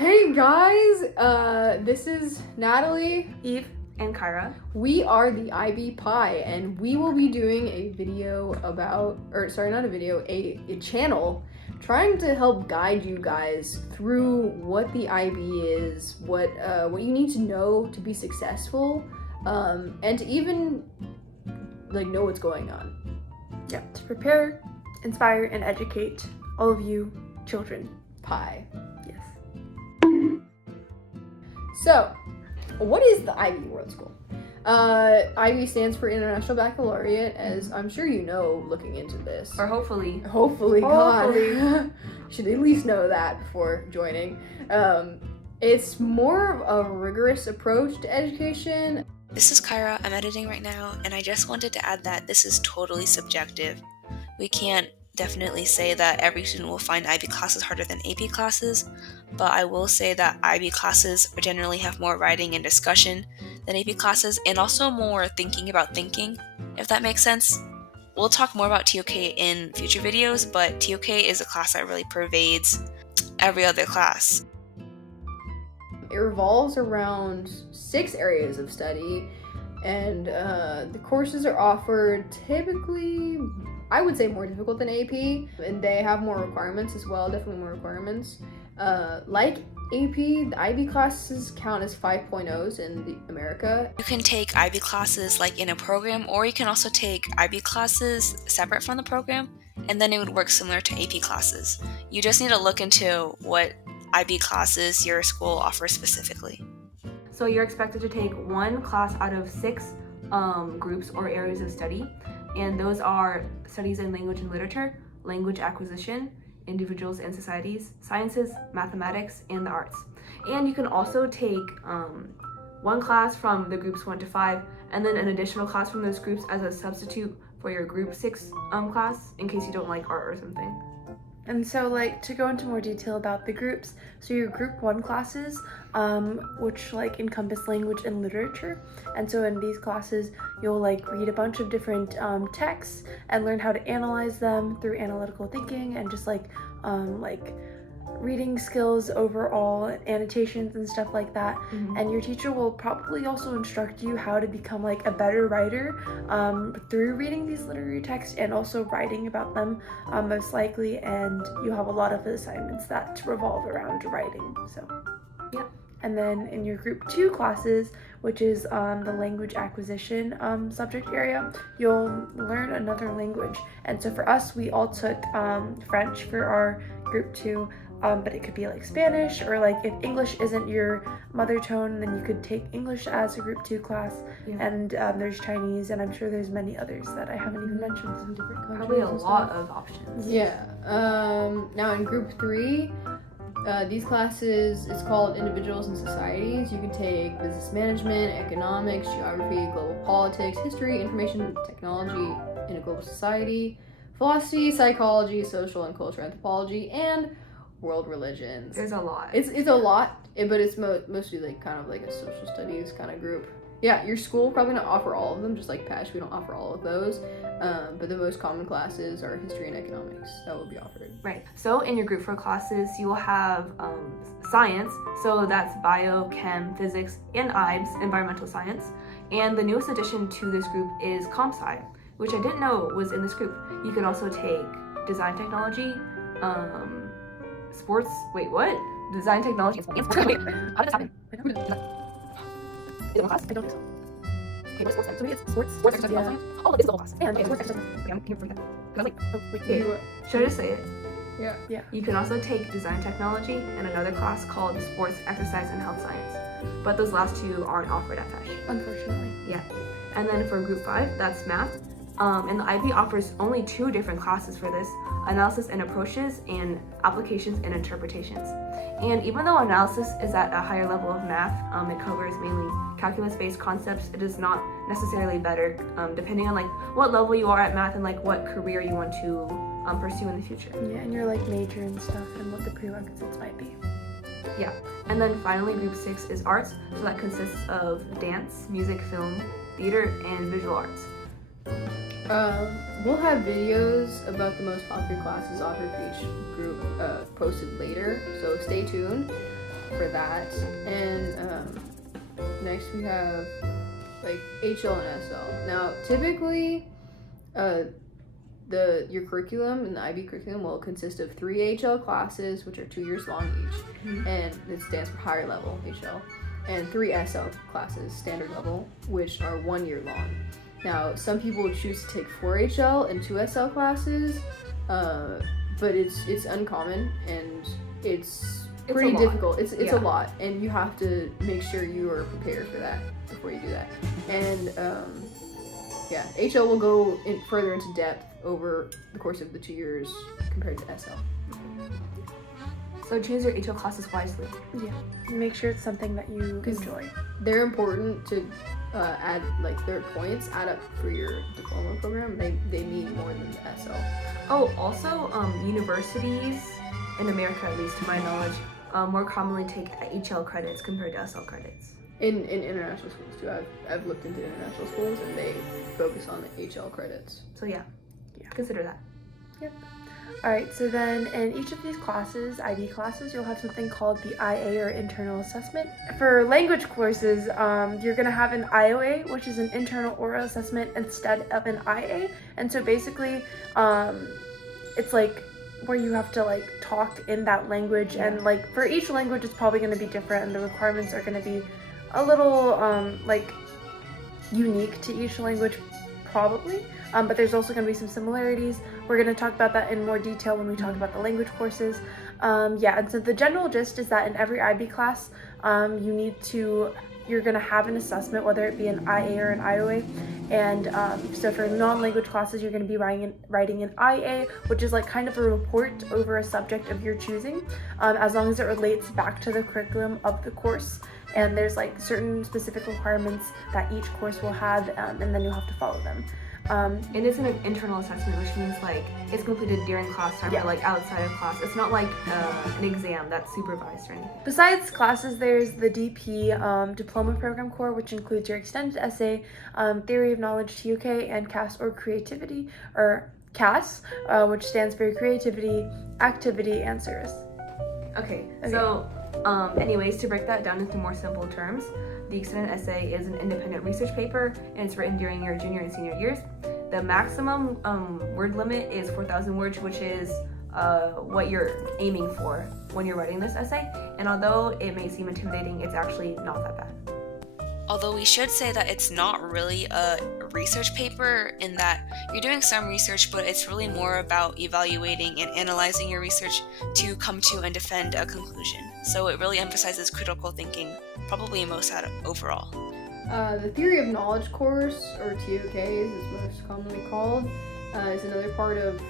Hey guys, this is Natalie, Eve, and Kyra. We are the IB Pie, and we will be doing a video about, a channel trying to help guide you guys through what the IB is, what you need to know to be successful, and to even know what's going on. Yeah, to prepare, inspire, and educate all of you children. Pie. Yes. So, what is the IB World School? IB stands for International Baccalaureate, as I'm sure you know looking into this. Or hopefully. God. You should at least know that before joining. It's more of a rigorous approach to education. This is Kyra, I'm editing right now, and I just wanted to add that this is totally subjective. We can't definitely say that every student will find IB classes harder than AP classes, but I will say that IB classes generally have more writing and discussion than AP classes, and also more thinking about thinking, if that makes sense. We'll talk more about TOK in future videos, but TOK is a class that really pervades every other class. It revolves around 6 areas of study, and the courses are offered typically, I would say, more difficult than AP, and they have more requirements as well, definitely more requirements. Like AP, the IB classes count as 5.0s in America. You can take IB classes like in a program, or you can also take IB classes separate from the program, and then it would work similar to AP classes. You just need to look into what IB classes your school offers specifically. So you're expected to take one class out of 6 groups or areas of study, and those are studies in language and literature, language acquisition, individuals and societies, sciences, mathematics, and the arts. And you can also take one class from the groups 1 to 5, and then an additional class from those groups as a substitute for your group 6 class in case you don't like art or something. And so, to go into more detail about the groups, so your group 1 classes, which encompass language and literature. And so in these classes, you'll read a bunch of different texts and learn how to analyze them through analytical thinking and just reading skills overall, annotations and stuff like that. Mm-hmm. And your teacher will probably also instruct you how to become a better writer through reading these literary texts and also writing about them most likely, and you have a lot of assignments that revolve around writing. So yeah. And then in your group 2 classes, which is the language acquisition subject area, you'll learn another language. And so for us, we all took French for our group 2, but it could be Spanish, or if English isn't your mother tongue, then you could take English as a group 2 class. Yeah. And there's Chinese, and I'm sure there's many others that I haven't even mentioned, some different countries. Probably a and lot stuff. of options. Yeah. Now in group 3, these classes, it's called Individuals and Societies. You can take business management, economics, geography, global politics, history, information technology in a global society, philosophy, psychology, social and cultural anthropology, and world religions. There's a lot. It's a lot, but it's mostly kind of a social studies kind of group. Yeah, your school will probably not offer all of them, just like PESH, we don't offer all of those. But the most common classes are history and economics that will be offered. Right. So in your group 4 classes, you will have science. So that's bio, chem, physics, and IBS, environmental science. And the newest addition to this group is comp sci, which I didn't know was in this group. You can also take design technology, sports. Wait, what? Design technology and sports. Wait, how did this happen? Is it one class? I don't think so. Okay, what's sports? So maybe it's sports exercise Yeah. development. Oh, look, this is the whole class. And Okay, sports sports exercise. Okay, I'm here for that. Because I was like, Oh, wait, Okay. should I just say it? Yeah. You can also take design technology and another class called sports, exercise, and health science. But those last 2 aren't offered at PESH. Unfortunately. Yeah. And then for group 5, that's math. And the IB offers only 2 different classes for this: analysis and approaches, and applications and interpretations. And even though analysis is at a higher level of math, it covers mainly calculus-based concepts. It is not necessarily better, depending on what level you are at math and what career you want to pursue in the future. Yeah, and your major and stuff and what the prerequisites might be. Yeah. And then finally, group 6 is arts. So that consists of dance, music, film, theater, and visual arts. We'll have videos about the most popular classes offered for each group posted later, so stay tuned. for that. And next we have like HL and SL. Now, typically, your curriculum and the IB curriculum will consist of 3 HL classes, which are 2 years long each, and it stands for higher level HL, and 3 SL classes, standard level, which are 1 year long. Now, some people choose to take 4 HL and 2 SL classes, but it's uncommon and it's pretty difficult. It's a lot, and you have to make sure you are prepared for that before you do that. And HL will go further into depth over the course of the 2 years compared to SL. So choose your HL classes wisely. Yeah, make sure it's something that you enjoy. They're important to add, like, their points add up for your diploma program. They need more than the SL. Oh, also, universities in America, at least to my knowledge, more commonly take HL credits compared to SL credits. In international schools too. I've looked into international schools and they focus on the HL credits. So yeah. Consider that. Yep. All right, so then in each of these classes, IB classes, you'll have something called the IA, or internal assessment. For language courses, you're gonna have an IOA, which is an internal oral assessment, instead of an IA. And so basically, it's like where you have to like talk in that language, and like for each language, it's probably gonna be different, and the requirements are gonna be a little like unique to each language, probably. But there's also going to be some similarities. We're going to talk about that in more detail when we talk about the language courses. And so the general gist is that in every IB class, you're going to have an assessment, whether it be an IA or an IOA. And so for non-language classes, you're going to be writing an IA, which is like kind of a report over a subject of your choosing, as long as it relates back to the curriculum of the course. And there's like certain specific requirements that each course will have, and then you'll have to follow them. And it's an internal assessment, which means like it's completed during class time or like outside of class. It's not like an exam that's supervised or anything. Besides classes, there's the DP Diploma Program Core, which includes your extended essay, Theory of Knowledge TOK, and CAS, or Creativity, or CAS, which stands for Creativity, Activity, and Service. Okay. So anyways, to break that down into more simple terms, the extended essay is an independent research paper, and it's written during your junior and senior years. The maximum word limit is 4,000 words, which is what you're aiming for when you're writing this essay. And although it may seem intimidating, it's actually not that bad. Although we should say that it's not really a research paper, in that you're doing some research, but it's really more about evaluating and analyzing your research to come to and defend a conclusion. So it really emphasizes critical thinking, probably most overall. The Theory of Knowledge course, or TOK as it's most commonly called, is another part of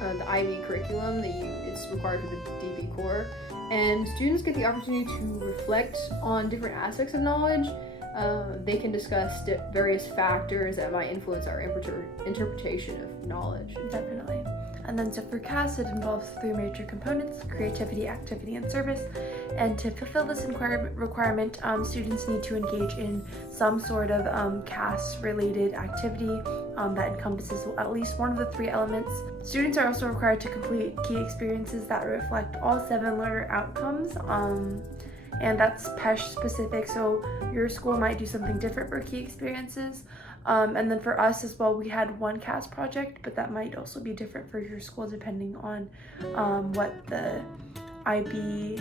the IB curriculum it's required for the DP core. And students get the opportunity to reflect on different aspects of knowledge. They can discuss various factors that might influence our interpretation of knowledge. Definitely. And then so for CAS, it involves 3 major components: creativity, activity, and service. And to fulfill this requirement, students need to engage in some sort of CAS-related activity that encompasses at least one of the 3 elements. Students are also required to complete key experiences that reflect all 7 learner outcomes. And that's PESH specific, so your school might do something different for key experiences. And then for us as well, we had 1 CAS project, but that might also be different for your school depending on what the IB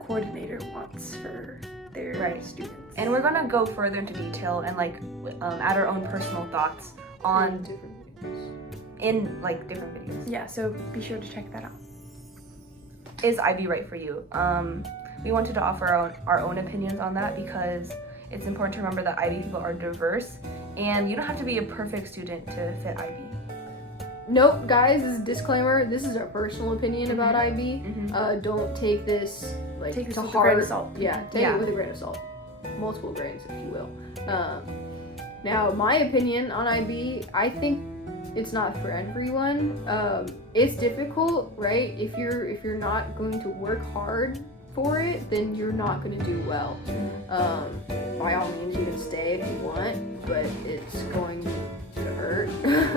coordinator wants for their students. And we're gonna go further into detail and like add our own personal thoughts on different videos. Yeah, so be sure to check that out. Is IB right for you? We wanted to offer our own opinions on that because it's important to remember that IB people are diverse, and you don't have to be a perfect student to fit IB. Nope, guys, this is a disclaimer. This is our personal opinion about IB. Don't take this Take this to with heart. a grain of salt. Yeah, take it with a grain of salt. Multiple grains, if you will. Now, my opinion on IB, I think it's not for everyone. It's difficult, right? If you're not going to work hard for it, then you're not going to do well. By all means, you can stay if you want, but it's going to hurt.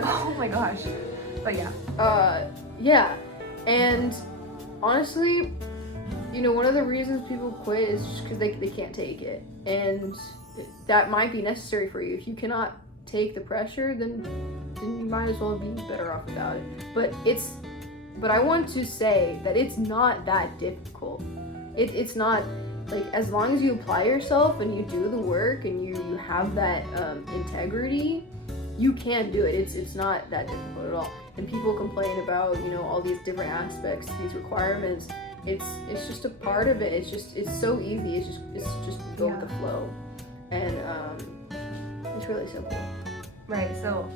Oh my gosh. But yeah. Yeah. And honestly, one of the reasons people quit is just because they can't take it, and that might be necessary for you. If you cannot take the pressure, then you might as well be better off without it. But I want to say that it's not that difficult. It's not, like, as long as you apply yourself and you do the work and you have that integrity, you can do it. It's not that difficult at all. And people complain about, all these different aspects, these requirements. It's just a part of it. It's so easy. It's just go with the flow. And it's really simple. Right, so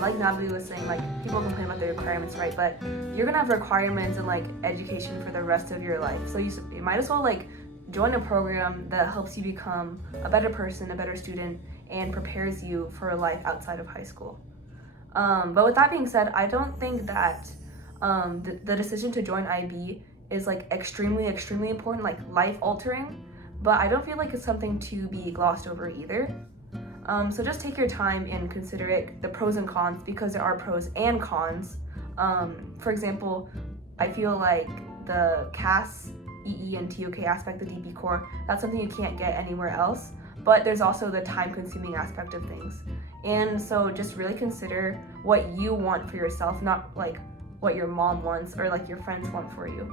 like Nabi was saying, like, people complain about the requirements, right? But you're gonna have requirements and like education for the rest of your life. So you might as well like join a program that helps you become a better person, a better student, and prepares you for a life outside of high school. But with that being said, I don't think that the decision to join IB is like extremely important, like life altering. But I don't feel like it's something to be glossed over either. So just take your time and consider it, the pros and cons, because there are pros and cons. For example, I feel like the CAS, EE, and TOK aspect, the DB core, that's something you can't get anywhere else. But there's also the time-consuming aspect of things. And so just really consider what you want for yourself, not like what your mom wants or like your friends want for you.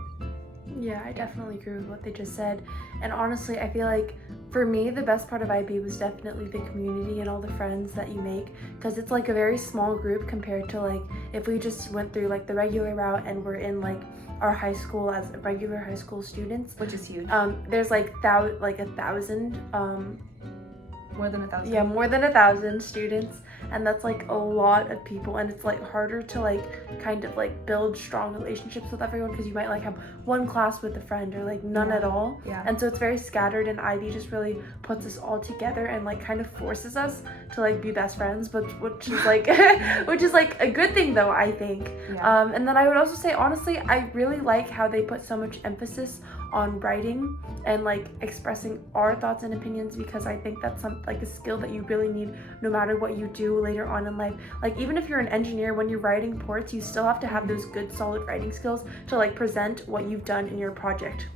Yeah, I definitely agree with what they just said. And honestly, I feel like for me, the best part of IB was definitely the community and all the friends that you make, because it's like a very small group compared to like if we just went through like the regular route and we're in like our high school as regular high school students, Which is huge. there's like 1,000 More than 1,000. Yeah, more than 1,000 students, and that's like a lot of people, and it's like harder to like kind of like build strong relationships with everyone, because you might like have one class with a friend or like none at all. Yeah. And so it's very scattered, and IB just really puts us all together and like kind of forces us to like be best friends, but which is like which is like a good thing though, I think. Yeah. And then I would also say, honestly, I really like how they put so much emphasis on writing and like expressing our thoughts and opinions, because I think that's like a skill that you really need no matter what you do later on in life. Like even if you're an engineer, when you're writing reports, you still have to have those good solid writing skills to like present what you've done in your project.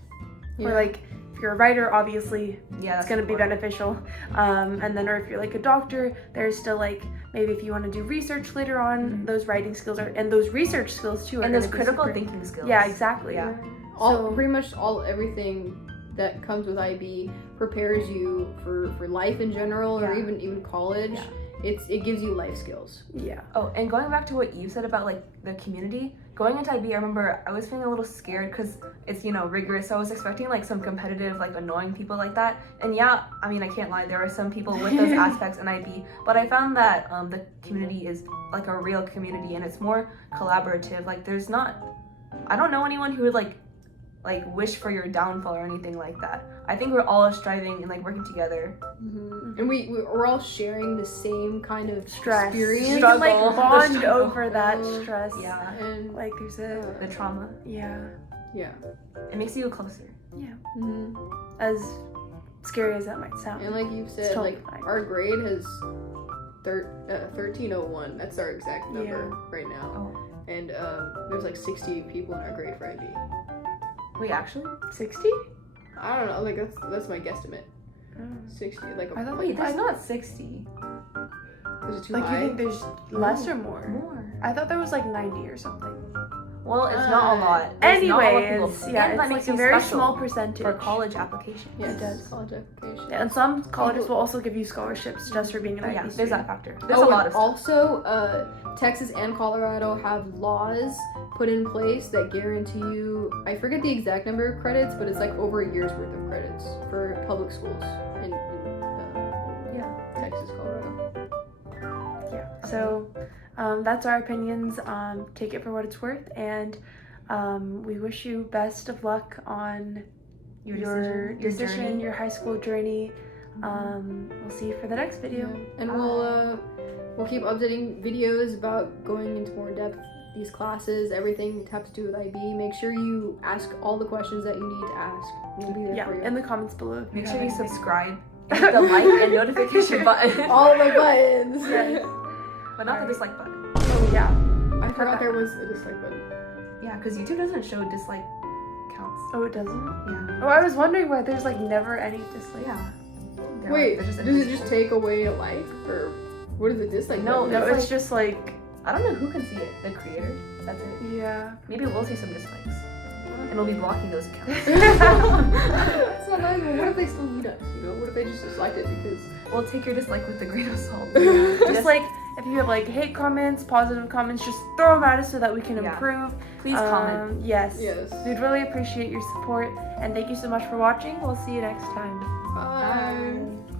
Or like if you're a writer, obviously it's going to be beneficial. And then, or if you're like a doctor, there's still like maybe if you want to do research later on, those writing skills are, and those research skills too, and those critical thinking skills. Yeah, exactly. Yeah. Everything that comes with IB prepares you for life in general, or even college. Yeah. It gives you life skills. Yeah. Oh, and going back to what you said about like the community, going into IB, I remember I was feeling a little scared because it's, rigorous. So I was expecting like some competitive, like annoying people like that. And yeah, I mean, I can't lie, there are some people with those aspects in IB, but I found that the community is like a real community, and it's more collaborative. Like I don't know anyone who would like wish for your downfall or anything like that. I think we're all striving and like working together. Mm-hmm. And we're all sharing the same kind of Stress. experience. You can like Struggle. bond The struggle. over that stress. Yeah. And Like there's The trauma. yeah. It makes you closer. Yeah. Mm-hmm. As scary as that might sound. And like you've said, totally like fine. our grade has 1301. That's our exact number right now. Oh. And there's like 60 people in our grade for IB. Wait, actually? 60? I don't know. Like that's my guesstimate. 60. Like I thought Wait, there's I- not 60. is it too Like high? you think there's less or more? More. I thought there was like 90 or something. Well, it's not a lot. There's not a lot of people. Anyways, And yeah, that it's makes like a you very special small percentage. for college application. Yes, it does. college application. Yeah, and some colleges will also give you scholarships just for being an Oh, IB yeah, there's student. that factor. There's a lot of stuff. Also, Texas and Colorado have laws put in place that guarantee you, I forget the exact number of credits, but it's like over a year's worth of credits for public schools in Texas, Colorado. Yeah. So that's our opinions. Take it for what it's worth, and we wish you best of luck on your decision, journey. your high school journey. We'll see you for the next video. Yeah. And we'll keep updating videos about going into more depth these classes, everything have to do with IB. Make sure you ask all the questions that you need to ask. We'll be there for you. In the comments below. Make sure you subscribe and hit the like and notification button. all the buttons. Yes. But not the dislike button. Oh yeah. I forgot there was a dislike button. Yeah, because YouTube doesn't show dislike counts. Oh, it doesn't? Yeah. Oh, I was wondering why there's like never any dislike. Yeah. They're Wait, they're does it invisible. just take away a like, or what is the dislike? No, button? No, It's it's just like, I don't know who can see it. The creator. That's it. yeah. Maybe we'll see some dislikes, and we'll be blocking those accounts. It's not nice. Well, what if they still need us? You know, what if they just disliked it because? We'll take your dislike with a grain of salt. Just like, if you have like hate comments, positive comments, just throw them at us so that we can Yeah. improve. Please comment. Yes. Yes. We'd really appreciate your support, and thank you so much for watching. We'll see you next time. Bye. Bye.